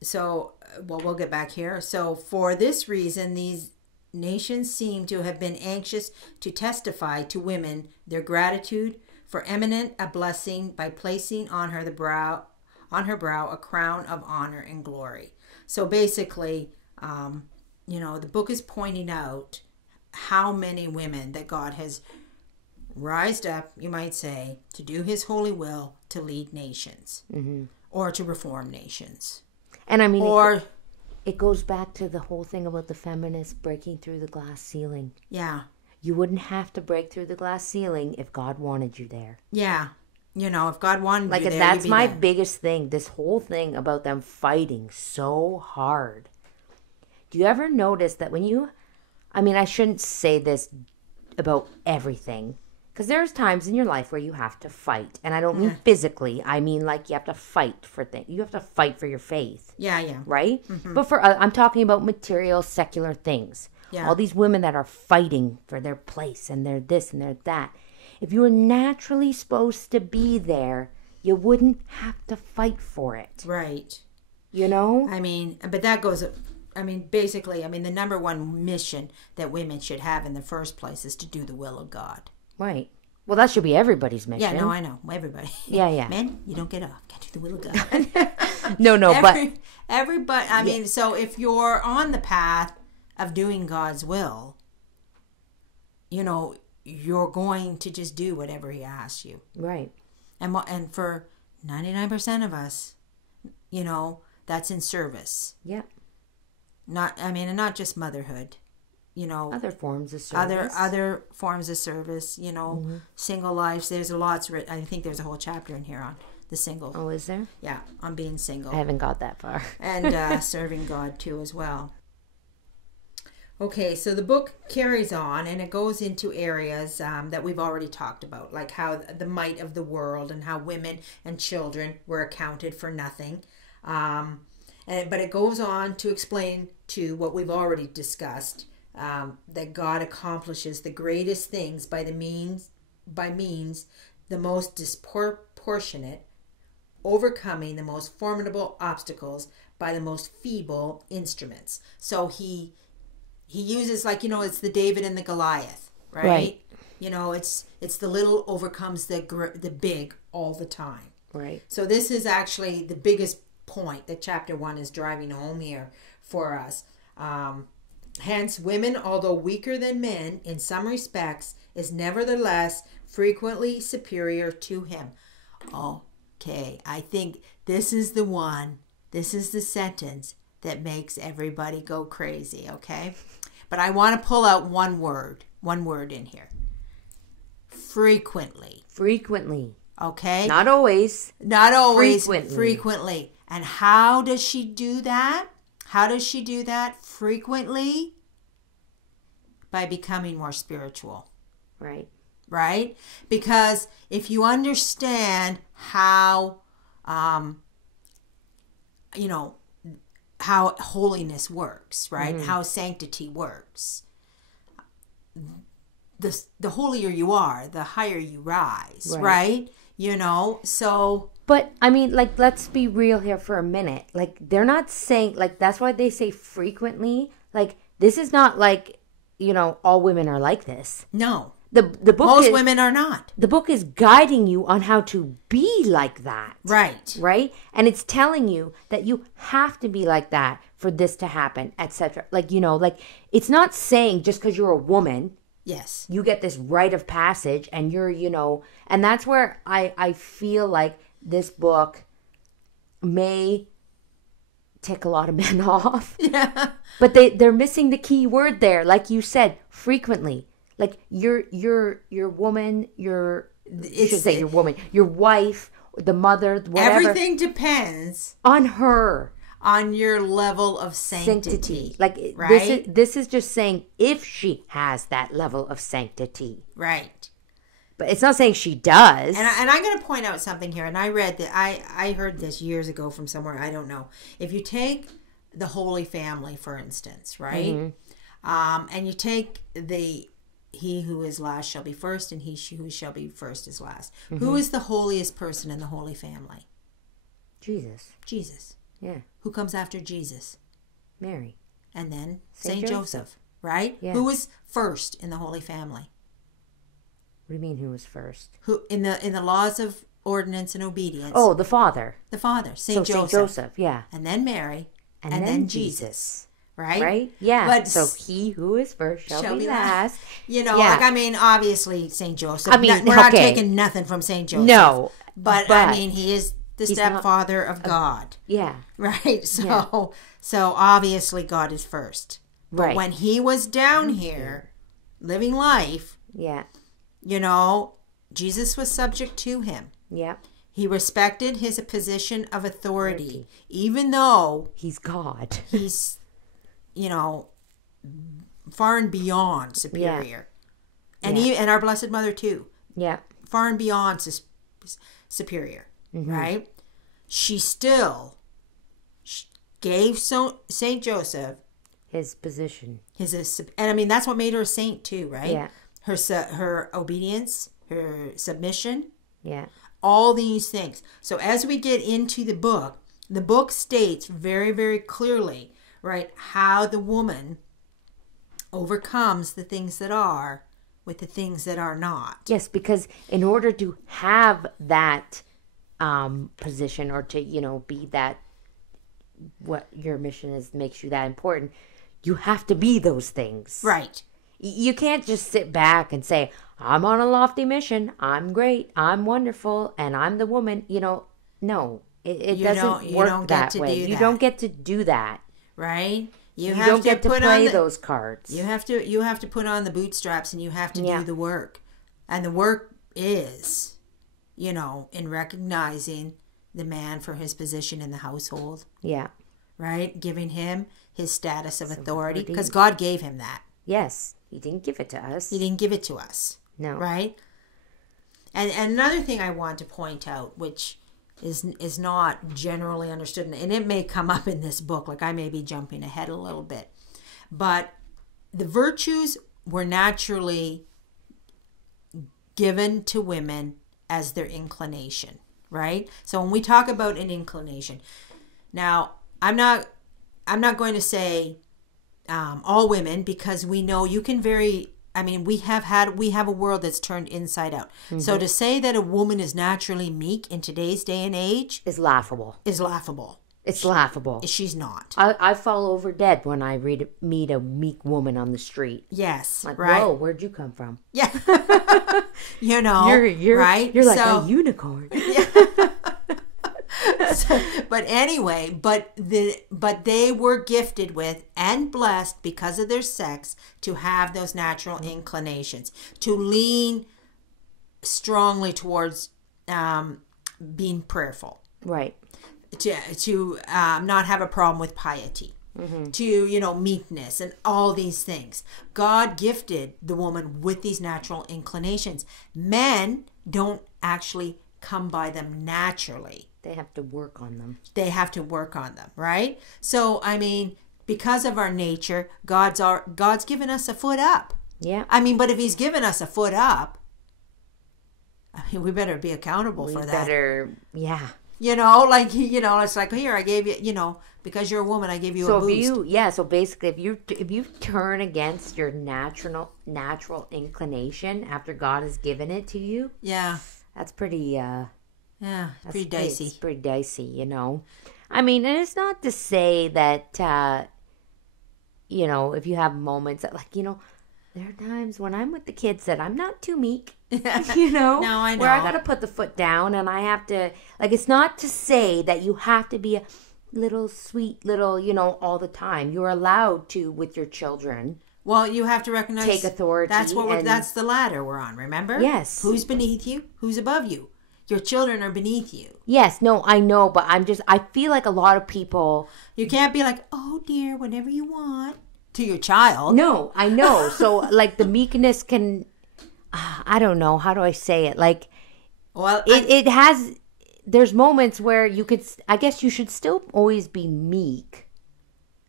So, we'll get back here. So, for this reason, these nations seem to have been anxious to testify to women their gratitude for eminent a blessing by placing on her brow a crown of honor and glory. So basically, the book is pointing out how many women that God has rised up, you might say, to do his holy will, to lead nations, or to reform nations. And I mean, it goes back to the whole thing about the feminists breaking through the glass ceiling. Yeah. You wouldn't have to break through the glass ceiling if God wanted you there. Yeah. If God wanted you there, that's my there. biggest thing. This whole thing about them fighting so hard. Do you ever notice that I shouldn't say this about everything, because there's times in your life where you have to fight. And I don't mean physically. I mean, like, you have to fight for things. You have to fight for your faith. Yeah, yeah. Right? Mm-hmm. But I'm talking about material, secular things. Yeah. All these women that are fighting for their place and they're this and they're that. If you were naturally supposed to be there, you wouldn't have to fight for it. Right. But that goes... basically, the number one mission that women should have in the first place is to do the will of God. Right. Well, that should be everybody's mission. Yeah, no, I know. Everybody. Yeah, yeah. Men, you don't get off. Can't do the will of God. No, but... Everybody, so if you're on the path of doing God's will, you're going to just do whatever he asks you. Right. And for 99% of us, that's in service. Yeah. Not just motherhood, other forms of service. Other forms of service, single lives. There's lots written. I think there's a whole chapter in here on the single. Oh, is there? Yeah, on being single. I haven't got that far. And serving God too as well. Okay, so the book carries on and it goes into areas that we've already talked about, like how the might of the world and how women and children were accounted for nothing. But it goes on to explain to what we've already discussed, that God accomplishes the greatest things by means the most disproportionate, overcoming the most formidable obstacles by the most feeble instruments. So he uses, it's the David and the Goliath, right? It's the little overcomes the big all the time. Right. So this is actually the biggest point that chapter 1 is driving home here for us. Hence, women, although weaker than men in some respects, is nevertheless frequently superior to him. Okay, I think this is the sentence that makes everybody go crazy, okay? But I want to pull out one word in here. Frequently. Frequently. Okay? Not always. Frequently. And how does she do that? Frequently? By becoming more spiritual. Right. Right? Because if you understand how, how holiness works, right? Mm-hmm. How sanctity works. The holier you are, the higher you rise, right? So... But, let's be real here for a minute. They're not saying, that's why they say frequently. This is not all women are like this. No. The book Most women are not. The book is guiding you on how to be like that. Right. Right? And it's telling you that you have to be like that for this to happen, etc. It's not saying just because you're a woman... Yes. You get this rite of passage and you're, and that's where I feel like this book may tick a lot of men off. Yeah. But they're missing the key word there. Like you said, frequently. Your woman, your wife, the mother, whatever. Everything depends on her. On your level of sanctity. Right? This is just saying if she has that level of sanctity. Right. But it's not saying she does. And I'm going to point out something here. And I read that, I heard this years ago from somewhere, I don't know. If you take the Holy Family, for instance, right? Mm-hmm. And you take he who is last shall be first, and he who shall be first is last. Mm-hmm. Who is the holiest person in the Holy Family? Jesus. Yeah. Who comes after Jesus? Mary. And then Saint Joseph, right? Yeah. Who was first in the Holy Family? What do you mean who was first? Who in the laws of ordinance and obedience? Oh, the father. The father, Saint Joseph. Saint Joseph, yeah. And then Mary. And then Jesus. Right? Right? Yeah. But so he who is first shall be last. You know, Yeah. like, I mean, obviously, St. Joseph. I mean, we're not okay. taking nothing from St. Joseph. No. But I mean, he is the he's stepfather of God. Yeah. Right? So obviously, God is first. But Right. when he was down here living life, Yeah. you know, Jesus was subject to him. Yeah. He respected his position of authority, even though He's God. he's, you know, far and beyond superior. And and our Blessed Mother too, Yeah. far and beyond superior, right? She still gave Saint Joseph His position. and I mean that's what made her a saint too, right? Yeah. Her obedience, her submission, Yeah. all these things. So as we get into the book states very, very clearly, right, how the woman overcomes the things that are with the things that are not. Yes, because in order to have that position or to, you know, be that, what your mission is makes you that important, you have to be those things. Right. You can't just sit back and say, I'm on a lofty mission, I'm great, I'm wonderful, and I'm the woman. You know, no, it doesn't work that way. You don't get to do that. Right? You don't get to play those cards. You have to put on the bootstraps and you have to do the work. And the work is, you know, in recognizing the man for his position in the household. Yeah. Right? Giving him his status of authority. Because God gave him that. Yes. He didn't give it to us. He didn't give it to us. No. Right? And another thing I want to point out, which is not generally understood, and it may come up in this book, like I may be jumping ahead a little bit, but the virtues were naturally given to women as their inclination, right? So when we talk about an inclination, now I'm not going to say all women, because we know you can vary. I mean, we have a world that's turned inside out. Mm-hmm. So to say that a woman is naturally meek in today's day and age is laughable. Is laughable. It's laughable. She's not. I fall over dead when I meet a meek woman on the street. Yes, like, right. Whoa, where'd you come from? Yeah, you know, you're right. You're like a unicorn. Yeah. But anyway, but they were gifted with and blessed because of their sex to have those natural inclinations, to lean strongly towards being prayerful, right? To not have a problem with piety, to, you know, meekness and all these things. God gifted the woman with these natural inclinations. Men don't actually come by them naturally. They have to work on them. They have to work on them, right? So, I mean, because of our nature, God's given us a foot up. Yeah. I mean, but if he's given us a foot up, I mean, we better be accountable for that. Yeah. You know, like, you know, it's like, here, I gave you, you know, because you're a woman, I gave you a boost. So basically, if you turn against your natural inclination after God has given it to you, yeah, that's pretty pretty dicey. It's pretty dicey, you know. I mean, and it's not to say that, you know, if you have moments that, like, you know, there are times when I'm with the kids that I'm not too meek, you know. No, I know. Where I got to put the foot down and I have to, like, it's not to say that you have to be a little sweet little, you know, all the time. You're allowed to with your children. Well, you have to recognize. Take authority. That's the ladder we're on, remember? Yes. Who's beneath you? Who's above you? Your children are beneath you. Yes, no, I know, but I feel like a lot of people... You can't be like, oh dear, whatever you want, to your child. No, I know. So, like, the meekness can... I don't know. How do I say it? Like, well, it has... There's moments where you could... I guess you should still always be meek,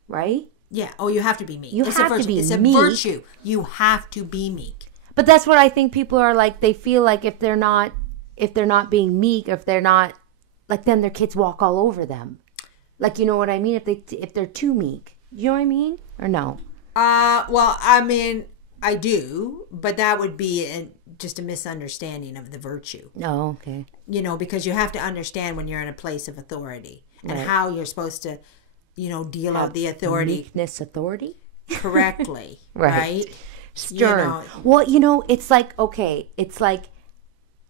right? Yeah. Oh, you have to be meek. You have to be meek. It's a virtue. You have to be meek. But that's what I think people are like. They feel like if they're not being meek, if they're not, like, then their kids walk all over them. Like, you know what I mean? If they're too meek. You know what I mean? Or no? Well, I mean, I do, but that would be just a misunderstanding of the virtue. Oh, okay. You know, because you have to understand when you're in a place of authority and Right. how you're supposed to, you know, deal out the authority Meekness, authority. correctly. Right. Right? Stern. You know, Well, you know, it's like, okay, it's like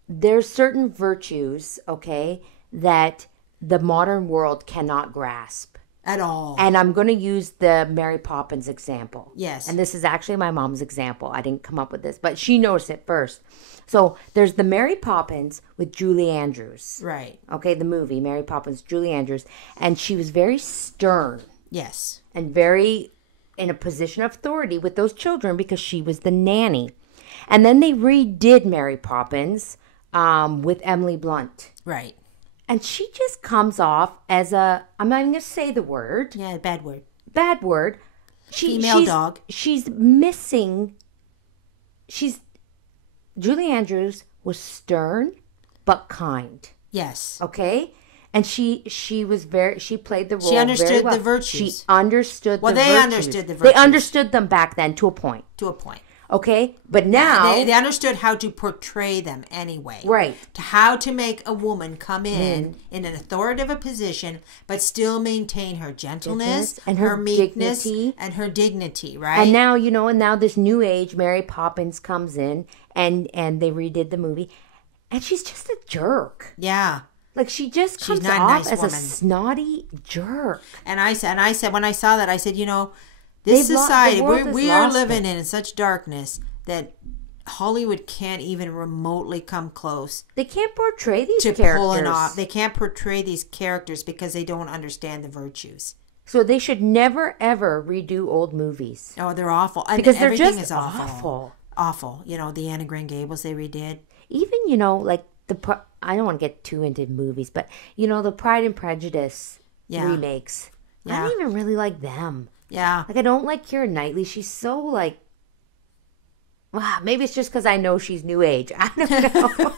there's certain virtues, okay, that the modern world cannot grasp. at all. And I'm going to use the Mary Poppins example. Yes. And this is actually my mom's example. I didn't come up with this, but she noticed it first. So there's the Mary Poppins with Julie Andrews. Right. Okay, the movie, Mary Poppins, Julie Andrews. And she was very stern Yes. and very in a position of authority with those children because she was the nanny. And then they redid Mary Poppins with Emily Blunt. Right. And she just comes off as a, I'm not even going to say the word, Yeah, bad word. bad word. Female dog. She's missing, Julie Andrews was stern but kind, Yes. okay? And she played the role. She understood very well. the virtues. She understood Well, the they virtues. understood the They virtues. understood them back then to a point, To a point. okay? But now, They understood how to portray them anyway. right. To how to make a woman come in an authoritative position, but still maintain her gentleness And her meekness dignity. and her dignity, right? And now, you know, and now this new age Mary Poppins comes in and they redid the movie. And she's just a jerk. yeah. Like she just comes not a off nice as woman. a snotty jerk. And I said when I saw that, I said, you know, this They've lo- the society, world has we are lost living it. in such darkness that Hollywood can't even remotely come close They can't portray these to characters. pulling off. They can't portray these characters because they don't understand the virtues. So they should never ever redo old movies. Oh, they're awful. And Because they're everything just is awful. awful. Awful. You know, the Anne of Green Gables they redid. Even, you know, like I don't want to get too into movies, but you know, the Pride and Prejudice Yeah. remakes. I Yeah. don't even really like them. Yeah. Like I don't like Keira Knightley. She's so like, maybe it's just because I know she's new age. I don't know.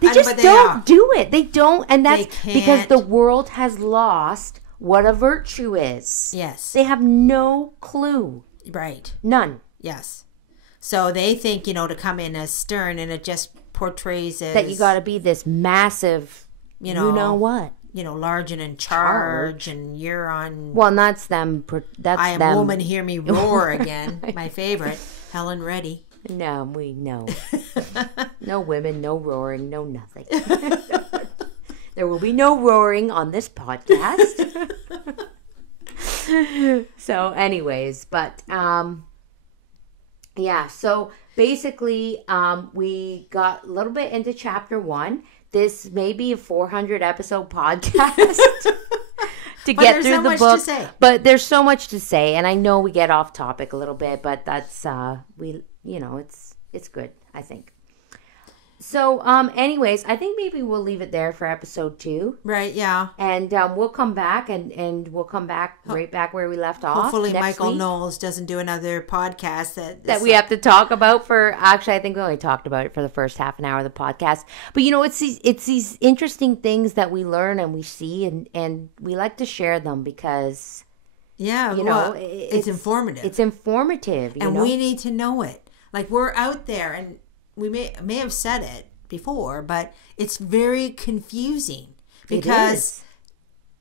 They I know, just but they don't are. do it. They don't, and that's They because can't. the world has lost what a virtue is. Yes. They have no clue. Right. None. Yes. So they think, you know, to come in as stern and it just portrays as That you got to be this massive, You you know know, what? you know, large and in charge and you're on Well, that's them. That's I am them. woman, hear me roar again. My favorite. Helen Reddy. No, we know. No women, no roaring, no nothing. There will be no roaring on this podcast. So, anyways, but yeah. So basically, we got a little bit into chapter 1. This may be a 400 episode podcast. To But get there's through so the much to book, say. but there's so much to say, and I know we get off topic a little bit, but that's it's good, I think. So, anyways, I think maybe we'll leave it there for episode 2, Right, yeah. and we'll come back and we'll come back right back where we left off. Hopefully next Michael week, Knowles doesn't do another podcast that we have to talk about for. Actually, I think we only talked about it for the first half an hour of the podcast. But you know, it's these interesting things that we learn and we see, and we like to share them because Yeah, you well, know it's informative. It's informative, you and know? we need to know it. Like we're out there and we may have said it before, but it's very confusing because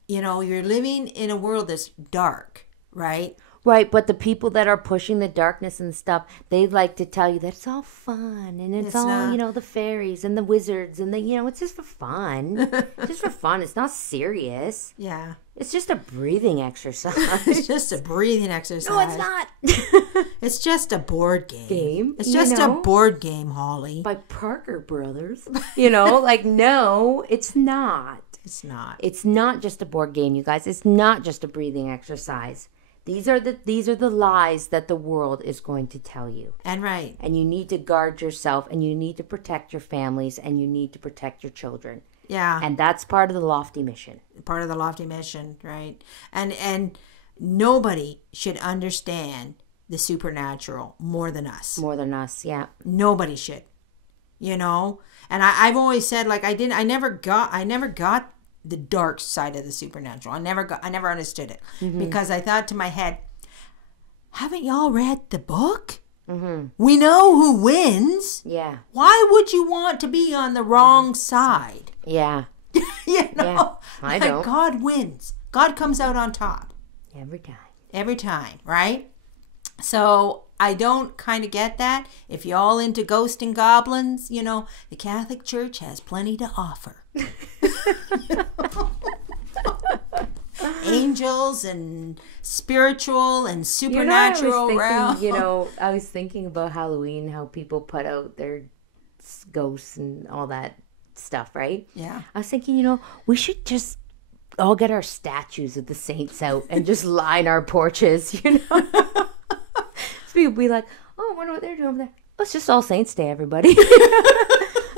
you know, you're living in a world that's dark, right? Right, but the people that are pushing the darkness and stuff, they like to tell you that it's all fun and it's all, not. you know, the fairies and the wizards and you know, it's just for fun. Just for fun. It's not serious. Yeah. It's just a breathing exercise. It's just a breathing exercise. No, it's not. It's just a board game. It's you just know? a board game, Holly. By Parker Brothers. You know, like, no, it's not. It's not. It's not just a board game, you guys. It's not just a breathing exercise. These are the lies that the world is going to tell you. And right. And you need to guard yourself, and you need to protect your families, and you need to protect your children. Yeah. And that's part of the lofty mission. Part of the lofty mission, right? And nobody should understand the supernatural more than us. More than us, yeah. Nobody should. You know? And I've always said, like, I never got the dark side of the supernatural. I never understood it. Because I thought to my head, haven't y'all read the book? We know who wins. Yeah. Why would you want to be on the wrong side? Yeah. You know, Yeah, I like don't. God wins. God comes out on top Every time. every time, right? So I don't kind of get that. If you're all into ghosts and goblins, you know, the Catholic Church has plenty to offer. Angels and spiritual and supernatural realm. I was thinking about Halloween, how people put out their ghosts and all that stuff, right? Yeah. I was thinking, we should just all get our statues of the saints out and just line our porches, So people be like, oh, I wonder what they're doing over there. Oh, it's just All Saints Day, everybody.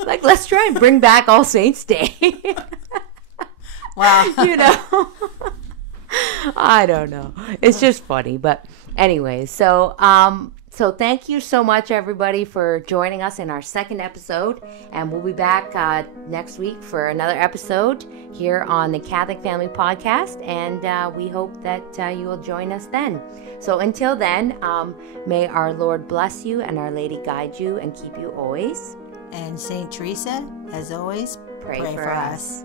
Like, let's try and bring back All Saints Day. Wow. I don't know. It's just funny. But anyway, so thank you so much, everybody, for joining us in our second episode. And we'll be back next week for another episode here on the Catholic Family Podcast. And we hope that you will join us then. So until then, may our Lord bless you and Our Lady guide you and keep you always. And St. Teresa, as always, Pray for us.